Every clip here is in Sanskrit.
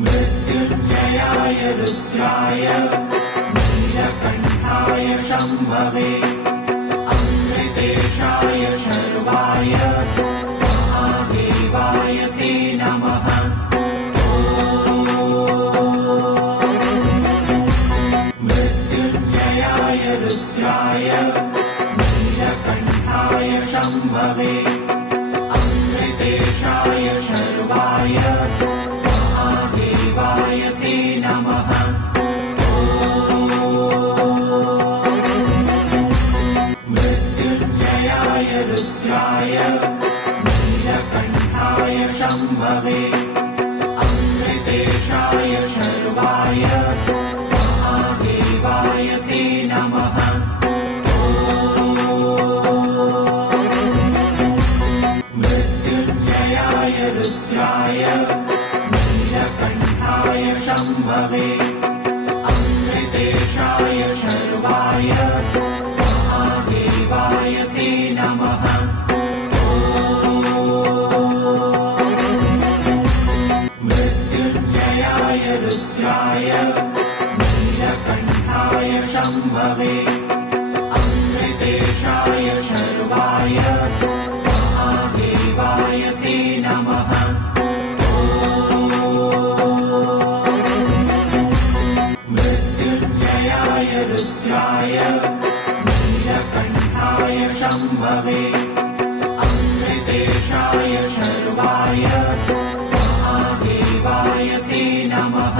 मृत्युञ्जयाय रुद्राय नीलकण्ठाय शम्भवे अमृतेशाय शर्वाय महादेवाय ते नमः। मृत्युञ्जयाय रुद्राय नीलकण्ठाय शम्भवे अमृतेशाय शर्वाय महादेवाय ते नमः। मृत्युञ्जयाय रुद्राय नीलकण्ठाय शम्भवे अमृतेशाय शर्वाय महादेवाय ते नमः। मृत्युञ्जयाय रुद्राय नीलकण्ठाय शम्भवे अमृतेशाय शर्वाय महादेवाय ते नमः। मृत्युञ्जयाय रुद्राय नीलकण्ठाय शम्भवे अमृतेशाय शर्वाय महादेवाय ते नमः। मृत्युञ्जयाय रुद्राय नीलकण्ठाय शम्भवे अमृतेशाय शर्वाय महादेवाय ते नमः।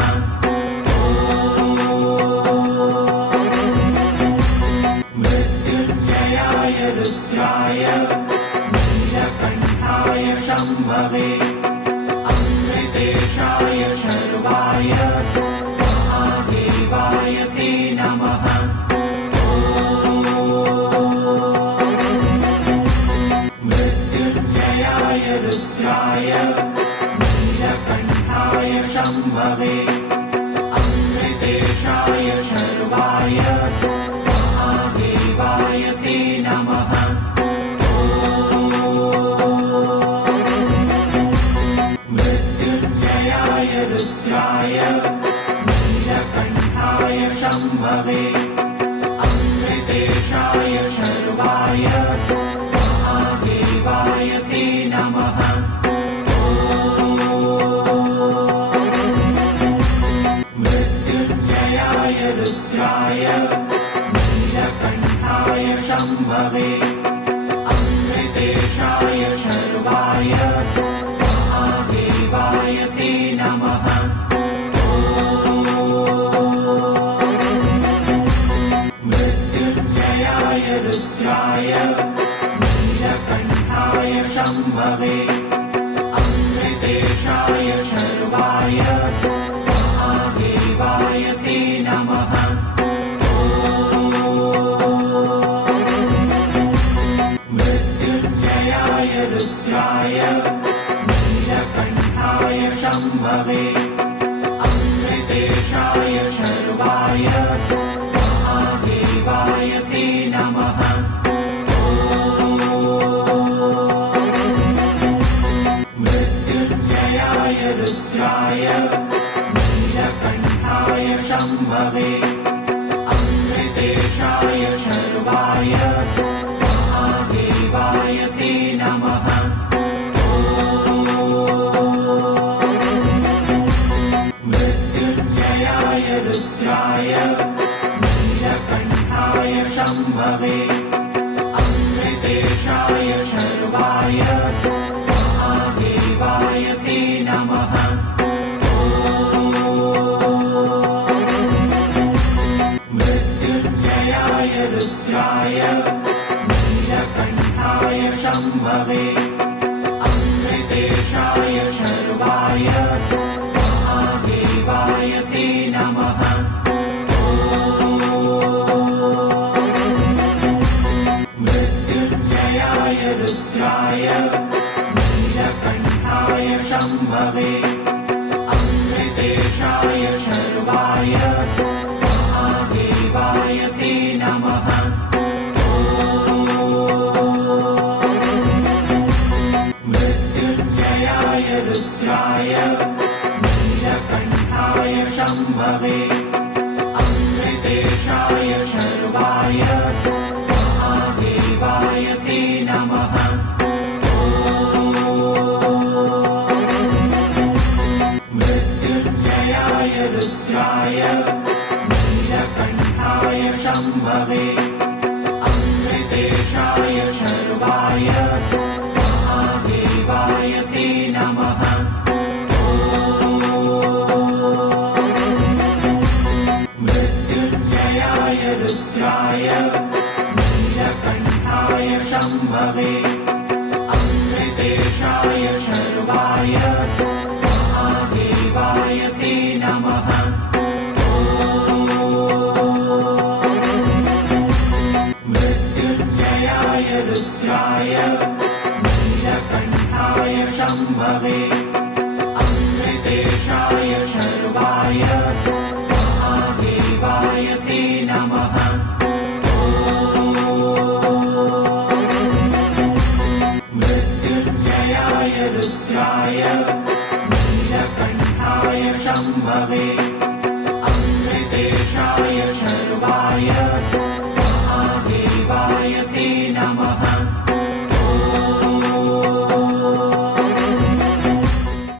मृत्युञ्जयाय रुद्राय नीलकण्ठाय शम्भवे अमृतेशाय शर्वाय महादेवाय ते नमः। मृत्युञ्जयाय रुद्राय नीलकण्ठाय शम्भवे अमृतेशाय शर्वाय महादेवाय ते नमः। मृत्युञ्जयाय रुद्राय नीलकण्ठाय शम्भवे अमृतेशाय शर्वाय महादेवाय ते नमः। मृत्युञ्जयाय रुद्राय नीलकण्ठाय शम्भवे अमृतेशाय शर्वाय महादेवाय ते नमः। मृत्युञ्जयाय रुद्राय नीलकण्ठाय शम्भवे अमृतेशाय शर्वाय महादेवाय ते नमः। मृत्युञ्जयाय रुद्राय नीलकण्ठाय शम्भवे अमृतेशाय शर्वाय महादेवाय ते नमः। मृत्युञ्जयाय रुद्राय नीलकण्ठाय शम्भवे अमृतेशाय शर्वाय महादेवाय ते नमः। मृत्युञ्जयाय रुद्राय नीलकण्ठाय शम्भवे अमृतेशाय शर्वाय महादेवाय ते नमः। शम्भवे अमृतेशाय शर्वाय महादेवाय ते नमः मृत्युञ्जयाय रुद्राय नीलकण्ठाय शम्भवे अमृतेशाय शर्वाय महादेवाय ते नमः मृत्युञ्जयाय रुद्राय नीलकण्ठाय शम्भवे अमृतेशाय शर्वाय महादेवाय ते नमः मृत्युञ्जयाय रुद्राय नीलकण्ठाय शम्भवे अमृतेशाय शर्वाय महादेवाय ते नमः मृत्युञ्जयाय रुद्राय नीलकण्ठाय शम्भवे